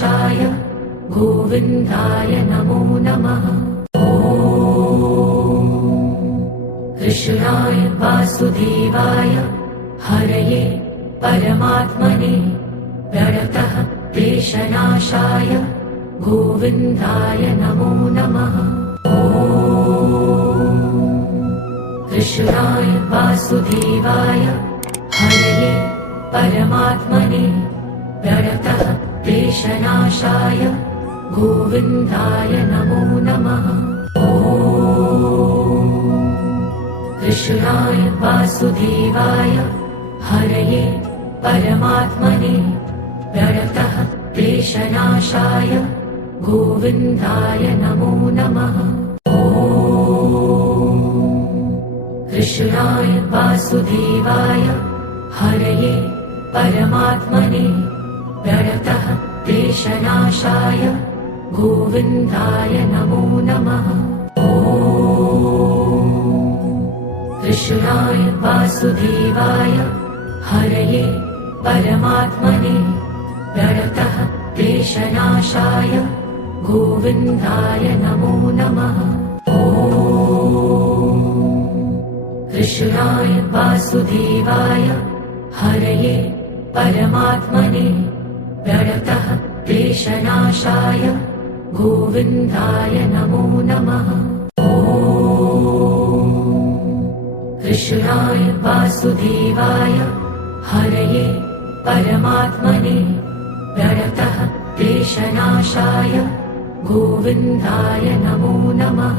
प्रेशनाशाय गोविन्दाय नमो नमः। कृष्णाय वासुदेवाय हरये परमात्मने प्रणतः क्लेशनाशाय गोविन्दाय नमो नमः। कृष्णाय वासुदेवाय हरये परमात्मने प्रणतः क्लेशनाशाय गोविन्दाय नमो नमः। कृष्णाय वासुदेवाय हरये परमात्मने प्रणतः क्लेशनाशाय गोविन्दाय नमो नमः। कृष्णाय वासुदेवाय हरये परमात्मने प्रणतः क्लेशनाशाय गोविन्दाय नमो नमः। कृष्णाय वासुदेवाय हरये परमात्मने प्रणतः क्लेशनाशाय गोविन्दाय नमो नमः। कृष्णाय वासुदेवाय हरये परमात्मने प्रणतः क्लेशनाशाय गोविन्दाय नमो नमः। कृष्णाय वासुदेवाय हरये परमात्मने प्रणतः क्लेशनाशाय गोविन्दाय नमो नमः।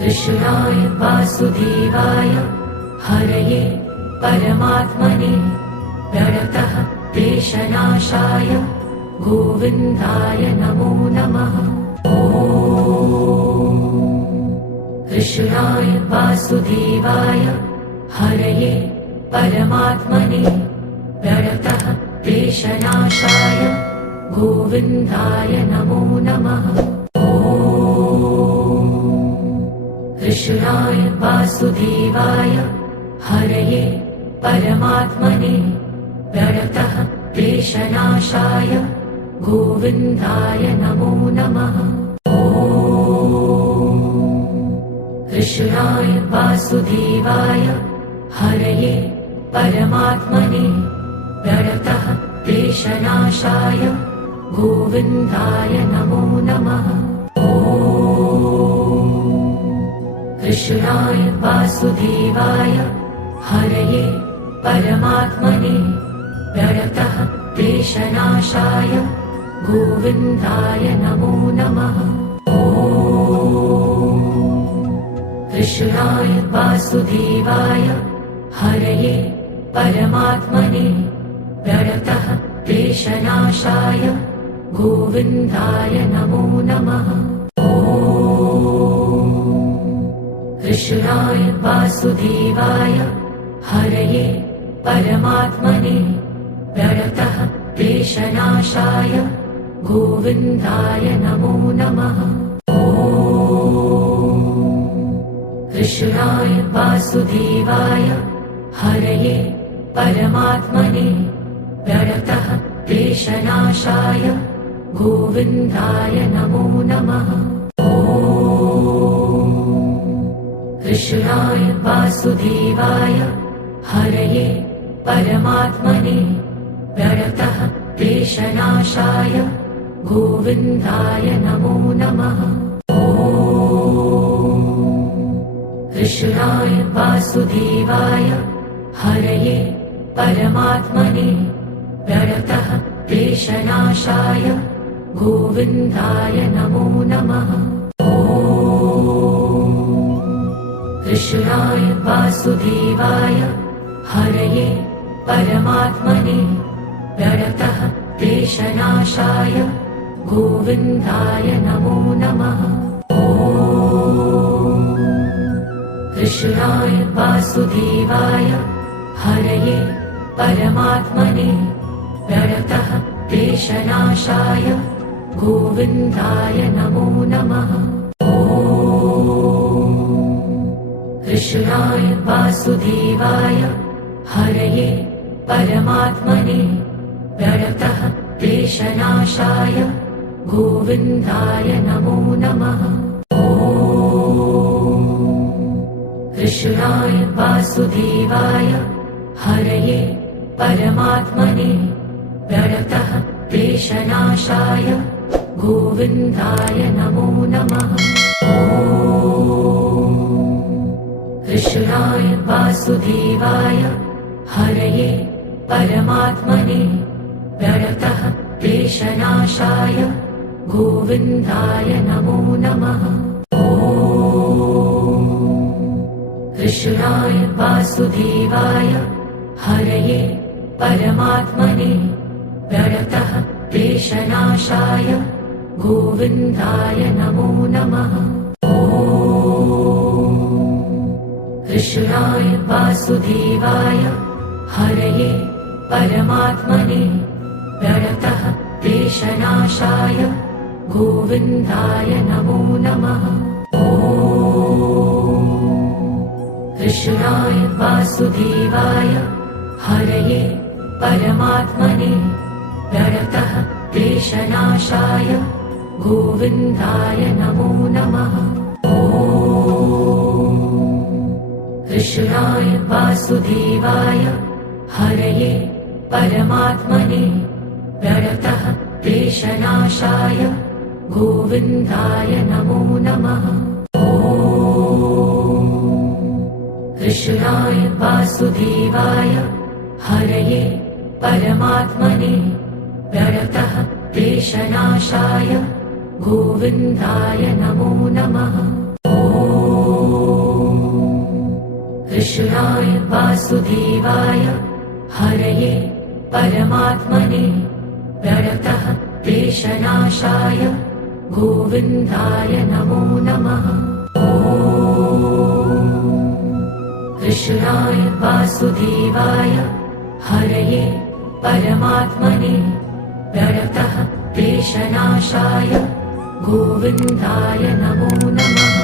कृष्णाय वासुदेवाय हरये परमात्मने प्रणतः क्लेशनाशाय गोविन्दाय नमो नमः। कृष्णाय वासुदेवाय हरये परमात्मने प्रणतः क्लेशनाशाय गोविन्दाय नमो नमः। कृष्णाय वासुदेवाय हरये परमात्मने प्रणतः क्लेशनाशाय गोविन्दाय नमो नमः। कृष्णाय वासुदेवाय हरये परमात्मने प्रणतः क्लेशनाशाय गोविन्दाय नमो नमः। कृष्णाय वासुदेवाय हरये परमात्मने प्रणतः क्लेशनाशाय गोविन्दाय नमो नमः। कृष्णाय वासुदेवाय हरये परमात्मने प्रणतः क्लेशनाशाय गोविन्दाय नमो नमः। कृष्णाय वासुदेवाय हरये परमात्मने प्रणतः क्लेशनाशाय गोविन्दाय नमो नमः। कृष्णाय वासुदेवाय हरये परमात्मने प्रणतः क्लेशनाशाय गोविन्दाय नमो नमः। कृष्णाय वासुदेवाय हरये परमात्मने प्रणतः क्लेशनाशाय गोविन्दाय नमो नमः। कृष्णाय वासुदेवाय हरये परमात्मने प्रणतः क्लेशनाशाय गोविन्दाय नमो नमः। कृष्णाय वासुदेवाय हरये परमात्मने प्रणतः क्लेशनाशाय गोविन्दाय नमो नमः। कृष्णाय वासुदेवाय हरये परमात्मने प्रणतः क्लेशनाशाय गोविन्दाय नमो नमः। कृष्णाय वासुदेवाय हरये परमात्मने प्रणतः क्लेशनाशाय गोविन्दाय नमो नमः। कृष्णाय वासुदेवाय हरये परमात्मने प्रणतः क्लेशनाशाय गोविन्दाय नमो नमः। कृष्णाय वासुदेवाय हरये परमात्मने प्रणतः क्लेशनाशाय गोविन्दाय नमो नमः। कृष्णाय वासुदेवाय हरये परमात्मने प्रणतः क्लेशनाशाय गोविन्दाय नमो नमः। कृष्णाय वासुदेवाय हरये परमात्मने प्रणतः क्लेशनाशाय गोविन्दाय नमो नमः। कृष्णाय वासुदेवाय हरये परमात्मने प्रणतः क्लेशनाशाय गोविन्दाय नमो नमः। कृष्णाय वासुदेवाय हरये परमात्मने प्रणतः क्लेशनाशाय गोविन्दाय नमो नमः। कृष्णाय वासुदेवाय हरये परमात्मने प्रणतः क्लेशनाशाय गोविन्दाय नमो नमः। कृष्णाय वासुदेवाय हरये परमात्मने प्रणतः क्लेशनाशाय गोविन्दाय नमो नमः। कृष्णाय वासुदेवाय हरये परमात्मने प्रणतः क्लेशनाशाय गोविन्दाय नमो नमः।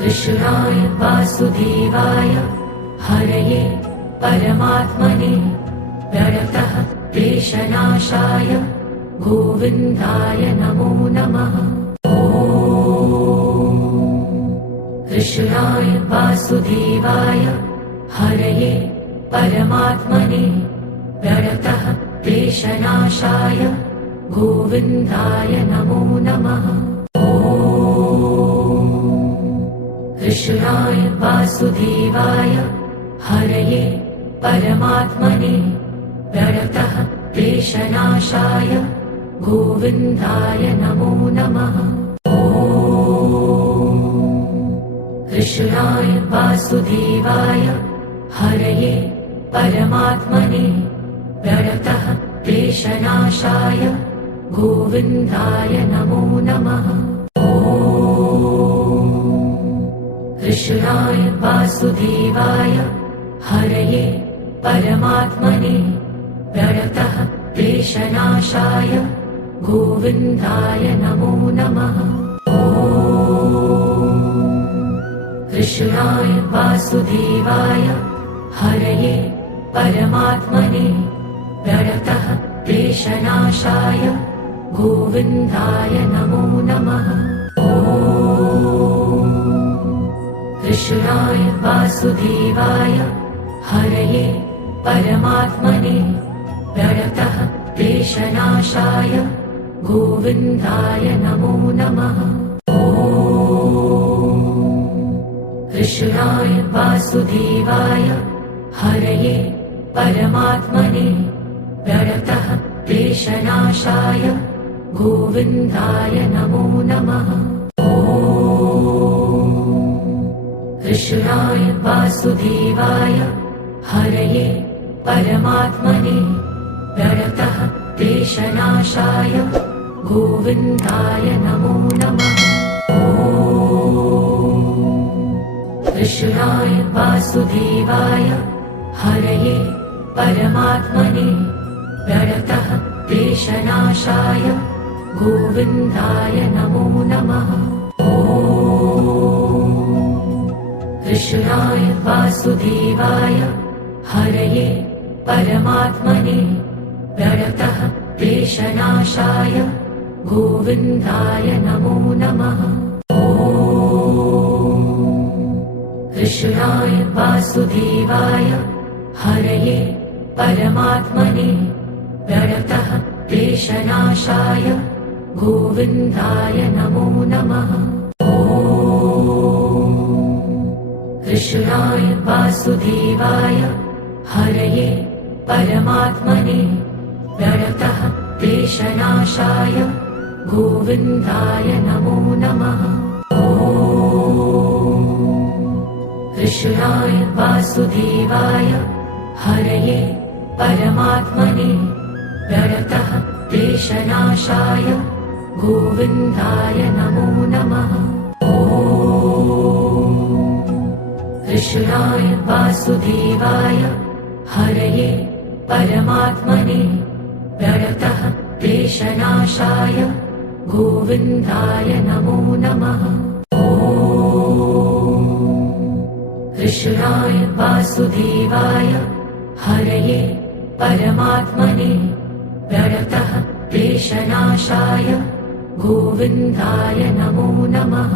कृष्णाय वासुदेवाय हरये परमात्मने प्रणतः क्लेशनाशाय गोविन्दाय नमो नमः। कृष्णाय वासुदेवाय हरये परमात्मने प्रणतः क्लेशनाशाय गोविन्दाय नमो नमः। कृष्णाय वासुदेवाय हरये परमात्मने प्रणतः क्लेशनाशाय गोविन्दाय नमो नमः। कृष्णाय वासुदेवाय हरये परमात्मने प्रणतः क्लेशनाशाय गोविन्दाय नमो नमः। कृष्णाय वासुदेवाय हरये परमात्मने प्रणतः क्लेशनाशाय गोविन्दाय नमो नमः। कृष्णाय वासुदेवाय हरये परमात्मने प्रणतः क्लेशनाशाय गोविन्दाय नमो नमः। कृष्णाय वासुदेवाय हरये परमात्मने प्रणतः क्लेशनाशाय गोविन्दाय नमो नमः। कृष्णाय वासुदेवाय हरये परमात्मने प्रणतः क्लेशनाशाय गोविन्दाय नमो नमः। कृष्णाय वासुदेवाय हरये परमात्मने प्रणतः क्लेशनाशाय गोविन्दाय नमो नमः। कृष्णाय वासुदेवाय हरये परमात्मने प्रणतः क्लेशनाशाय गोविन्दाय नमो नमः। कृष्णाय वासुदेवाय हरये परमात्मने प्रणतः क्लेशनाशाय गोविन्दाय नमो नमः। कृष्णाय वासुदेवाय हरये परमात्मने प्रणतः क्लेशनाशाय गोविन्दाय नमो नमः। कृष्णाय वासुदेवाय हरये परमात्मने प्रणतः क्लेशनाशाय गोविन्दाय नमो नमः। कृष्णाय वासुदेवाय हरये परमात्मने प्रणतः क्लेशनाशाय गोविन्दाय नमो नमः। कृष्णाय वासुदेवाय हरये परमात्मने प्रणतः क्लेशनाशाय गोविन्दाय नमो नमः। कृष्णाय वासुदेवाय हरये परमात्मने प्रणतः क्लेशनाशाय गोविन्दाय नमो नमः।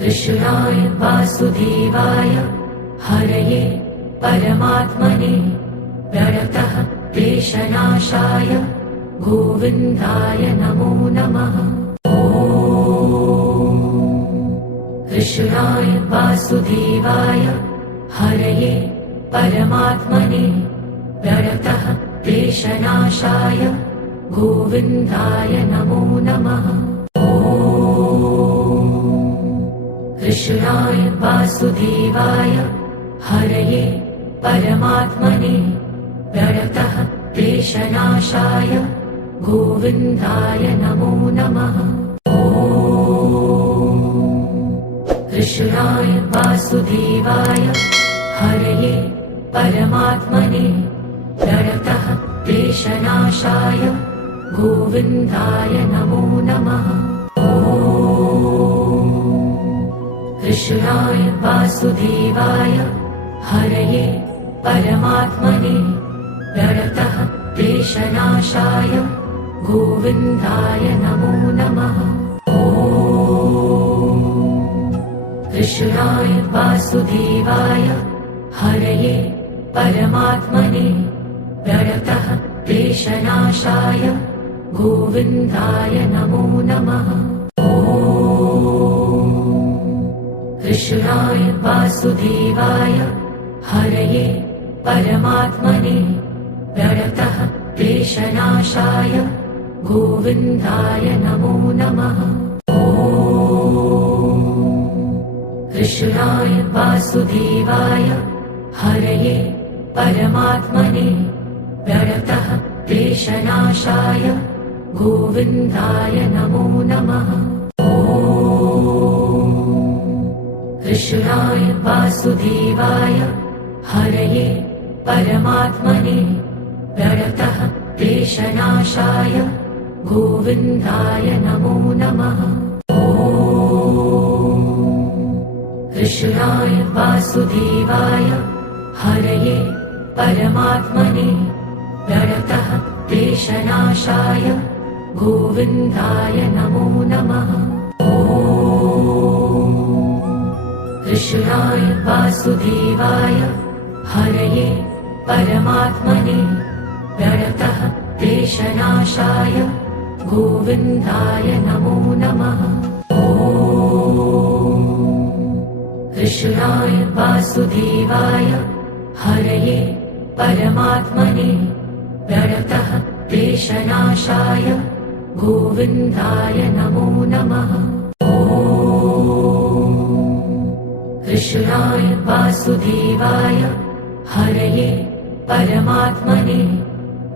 कृष्णाय वासुदेवाय हरये परमात्मने प्रणतः क्लेशनाशाय गोविन्दाय नमो नमः। कृष्णाय वासुदेवाय हरये परमात्मने प्रणतः क्लेशनाशाय गोविन्दाय नमो नमः। कृष्णाय वासुदेवाय हरये परमात्मने प्रणतः क्लेशनाशाय गोविन्दाय नमो नमः। कृष्णाय वासुदेवाय हरये परमात्मने प्रणतः क्लेशनाशाय गोविन्दाय नमो नमः। कृष्णाय वासुदेवाय हरये परमात्मने प्रणतः क्लेशनाशाय गोविन्दाय नमो नमः। कृष्णाय वासुदेवाय हरये परमात्मने प्रणतः क्लेशनाशाय गोविन्दाय नमो नमः। कृष्णाय वासुदेवाय हरये परमात्मने प्रणतः क्लेशनाशाय गोविन्दाय नमो नमः। कृष्णाय वासुदेवाय हरये परमात्मने प्रणतः क्लेशनाशाय गोविन्दाय नमो नमः। कृष्णाय वासुदेवाय हरये परमात्मने प्रणतः क्लेशनाशाय गोविन्दाय नमो नमः। कृष्णाय वासुदेवाय हरये परमात्मने प्रणतः क्लेशनाशाय गोविन्दाय नमो नमः। कृष्णाय वासुदेवाय हरये परमात्मने प्रणतः क्लेशनाशाय गोविन्दाय नमो नमः। कृष्णाय वासुदेवाय हरये परमात्मने प्रणतः क्लेशनाशाय गोविन्दाय नमो नमः। कृष्णाय वासुदेवाय हरये परमात्मने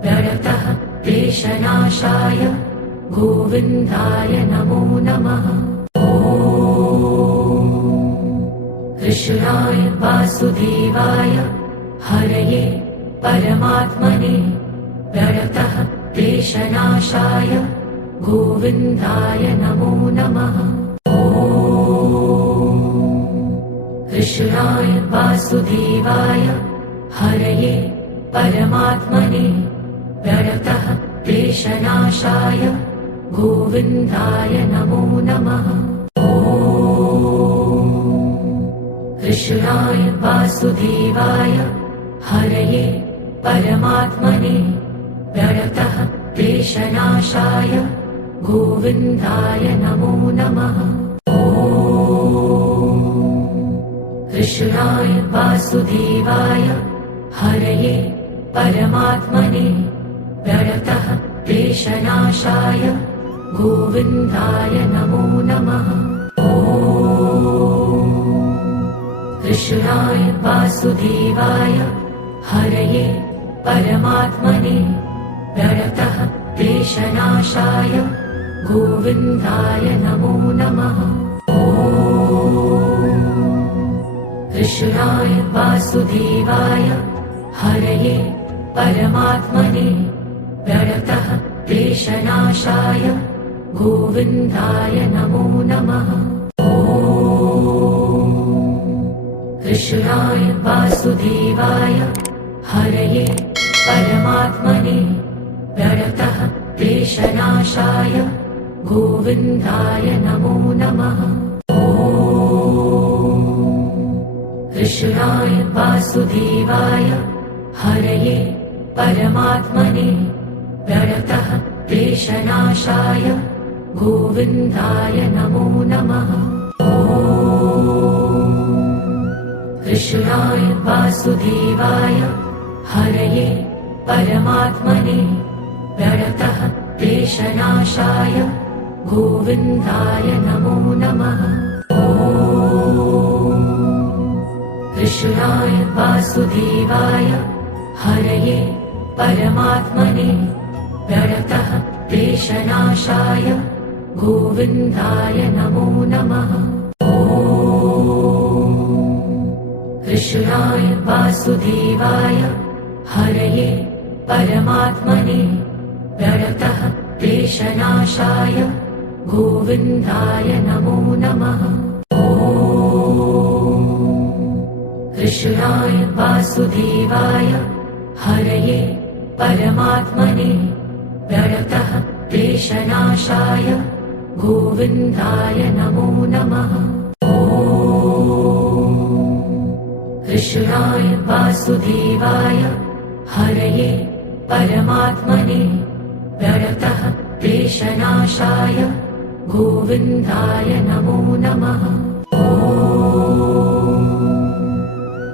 प्रणतः क्लेशनाशाय गोविन्दाय नमो नमः। कृष्णाय वासुदेवाय हरये परमात्मने प्रणतः क्लेशनाशाय गोविन्दाय नमो नमः। कृष्णाय वासुदेवाय हरये परमात्मने प्रणतः क्लेशनाशाय गोविन्दाय नमो नमः। कृष्णाय वासुदेवाय हरये परमात्मने प्रणतः क्लेशनाशाय गोविन्दाय नमो नमः। कृष्णाय वासुदेवाय हरये परमात्मने प्रणतः क्लेशनाशाय गोविन्दाय नमो नमः। कृष्णाय वासुदेवाय हरये परमात्मने प्रणतः क्लेशनाशाय गोविन्दाय नमो नमः। कृष्णाय वासुदेवाय हरये परमात्मने प्रणतः क्लेशनाशाय गोविन्दाय नमो नमः। कृष्णाय वासुदेवाय हरये परमात्मने प्रणतः क्लेशनाशाय गोविन्दाय नमो नमः। कृष्णाय वासुदेवाय हरये परमात्मने प्रणतः क्लेशनाशाय गोविन्दाय नमो नमः। कृष्णाय वासुदेवाय हरये परमात्मने प्रणतः क्लेशनाशाय गोविन्दाय नमो नमः। कृष्णाय वासुदेवाय हरये परमात्मने प्रणतः क्लेशनाशाय गोविन्दाय नमो नमः। कृष्णाय वासुदेवाय हरये परमात्मने प्रणतः क्लेशनाशाय गोविन्दाय नमो नमः। कृष्णाय वासुदेवाय हरये परमात्मने प्रणतः क्लेशनाशाय गोविन्दाय नमो नमः। कृष्णाय वासुदेवाय हरये परमात्मने प्रणतः क्लेशनाशाय गोविन्दाय नमो नमः।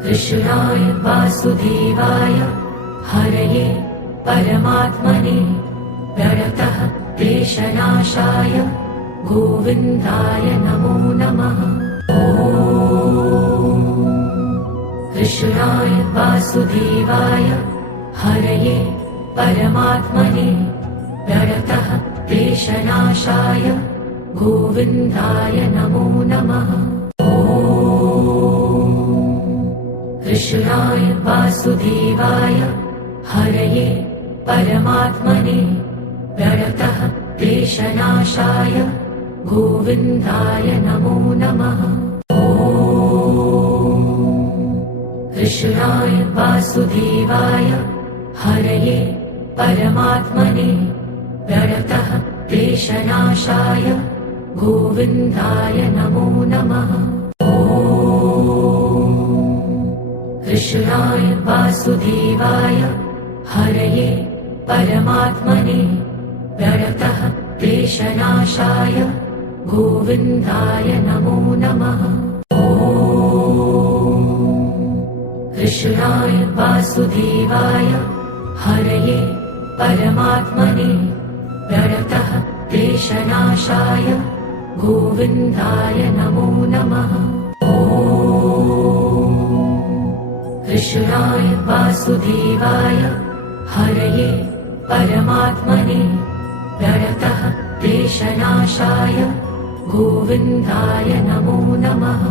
कृष्णाय वासुदेवाय हरये परमात्मने प्रणतः क्लेशनाशाय गोविन्दाय नमो नमः। कृष्णाय वासुदेवाय हरये परमात्मने प्रणतः क्लेशनाशाय गोविन्दाय नमो नमः। कृष्णाय वासुदेवाय हरये परमात्मने प्रणतः क्लेशनाशाय गोविन्दाय नमो नमः। कृष्णाय वासुदेवाय हरये परमात्मने प्रणतः क्लेशनाशाय गोविन्दाय नमो नमः। कृष्णाय वासुदेवाय हरये परमात्मने प्रणतः क्लेशनाशाय गोविन्दाय नमो नमः। कृष्णाय वासुदेवाय हरये परमात्मने प्रणतः क्लेशनाशाय गोविन्दाय नमो नमः। कृष्णाय वासुदेवाय हरये परमात्मने प्रणतः क्लेशनाशाय गोविन्दाय नमो नमः।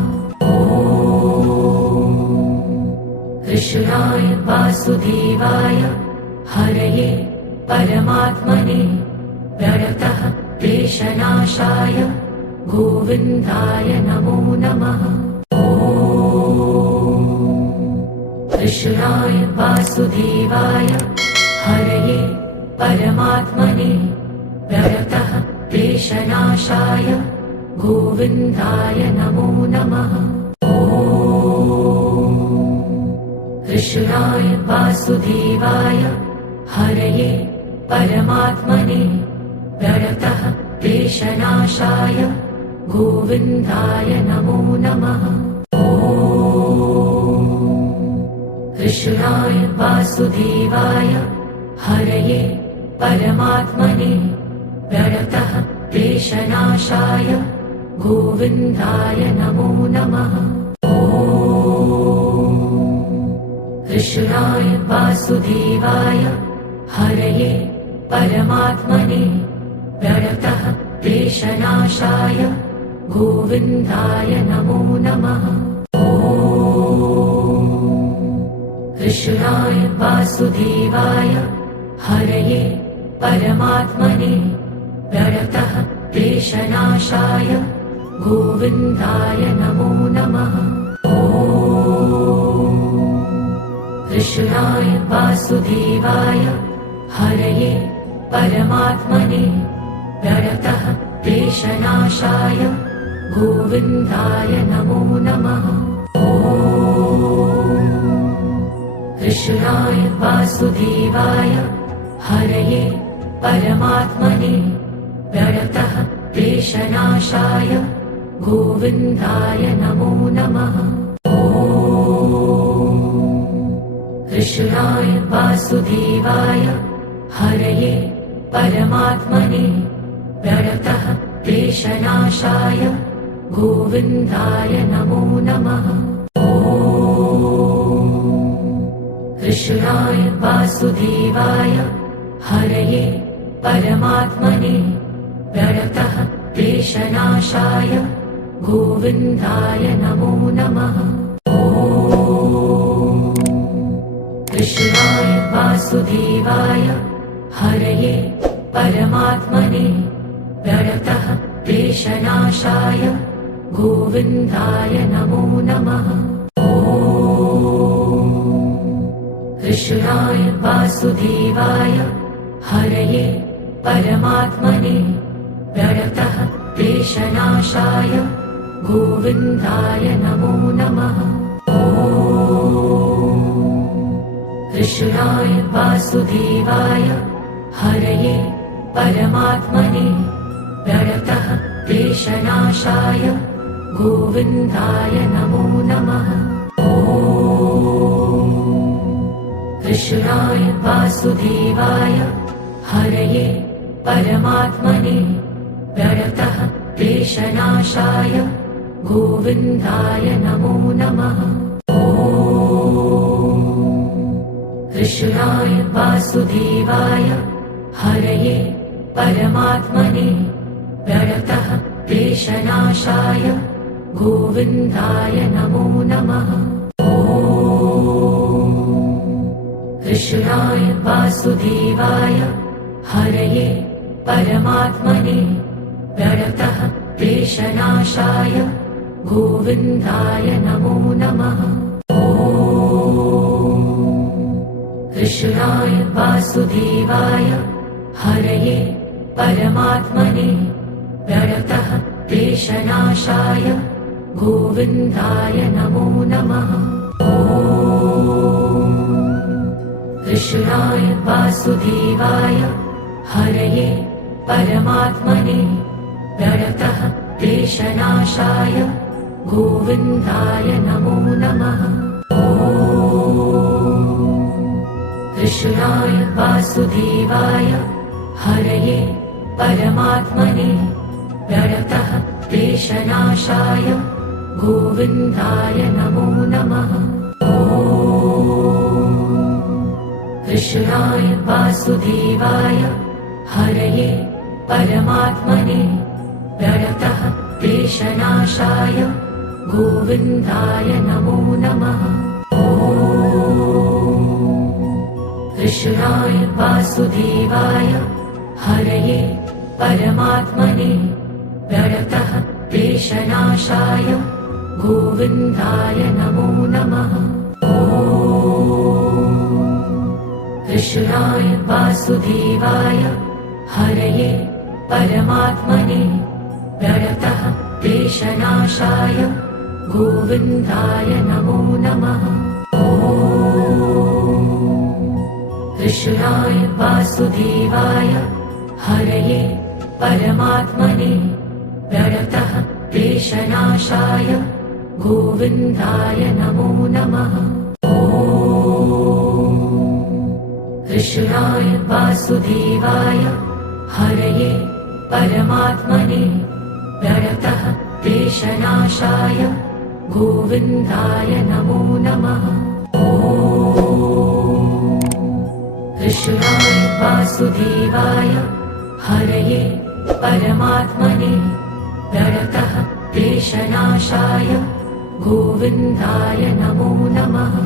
कृष्णाय वासुदेवाय हरये परमात्मने प्रणतः क्लेशनाशाय गोविन्दाय नमो नमः। कृष्णाय वासुदेवाय हरये परमात्मने प्रणतः क्लेशनाशाय गोविन्दाय नमो नमः। कृष्णाय वासुदेवाय हरये परमात्मने प्रणतः क्लेशनाशाय गोविन्दाय नमो नमः। कृष्णाय वासुदेवाय हरये परमात्मने प्रणतः क्लेशनाशाय गोविन्दाय नमो नमः। कृष्णाय वासुदेवाय हरये परमात्मने प्रणतः क्लेशनाशाय गोविन्दाय नमो नमः। कृष्णाय वासुदेवाय हरये परमात्मने प्रणतः क्लेशनाशाय गोविन्दाय नमो नमः। कृष्णाय वासुदेवाय हरये परमात्मने प्रणतः क्लेशनाशाय गोविन्दाय नमो नमः। कृष्णाय वासुदेवाय हरये परमात्मने प्रणतः क्लेशनाशाय गोविन्दाय नमो नमः। कृष्णाय वासुदेवाय हरये परमात्मने प्रणतः क्लेशनाशाय गोविन्दाय नमो नमः। कृष्णाय वासुदेवाय हरये परमात्मने प्रणतः क्लेशनाशाय गोविन्दाय नमो नमः। कृष्णाय वासुदेवाय हरये परमात्मने प्रणतः क्लेशनाशाय गोविन्दाय नमो नमः। कृष्णाय वासुदेवाय हरये परमात्मने प्रणतः क्लेशनाशाय गोविन्दाय नमो नमः। कृष्णाय वासुदेवाय हरये परमात्मने प्रणतः क्लेशनाशाय गोविन्दाय नमो नमः। कृष्णाय वासुदेवाय हरये परमात्मने प्रणतः क्लेशनाशाय गोविन्दाय नमो नमः। कृष्णाय वासुदेवाय हरये परमात्मने प्रणतः क्लेशनाशाय गोविन्दाय नमो नमः। कृष्णाय वासुदेवाय हरये परमात्मने प्रणतः क्लेशनाशाय गोविन्दाय नमो नमः। कृष्णाय वासुदेवाय हरये परमात्मने प्रणतः क्लेशनाशाय गोविन्दाय नमो नमः। कृष्णाय वासुदेवाय हरये परमात्मने प्रणतः क्लेशनाशाय गोविन्दाय नमो नमः। कृष्णाय वासुदेवाय हरये परमात्मने प्रणतः क्लेशनाशाय गोविन्दाय नमो नमः। कृष्णाय वासुदेवाय हरये परमात्मने प्रणतः क्लेशनाशाय गोविन्दाय नमो नमः। कृष्णाय वासुदेवाय हरये परमात्मने प्रणतः क्लेशनाशाय गोविन्दाय नमो नमः। कृष्णाय वासुदेवाय हरये परमात्मने प्रणतः क्लेशनाशाय गोविन्दाय नमो नमः। कृष्णाय वासुदेवाय हरये परमात्मने प्रणतः क्लेशनाशाय गोविन्दाय नमो नमः। कृष्णाय वासुदेवाय हरये परमात्मने प्रणतः क्लेशनाशाय गोविन्दाय नमो नमः। कृष्णाय वासुदेवाय हरये परमात्मने प्रणतः क्लेशनाशाय गोविन्दाय नमो नमः।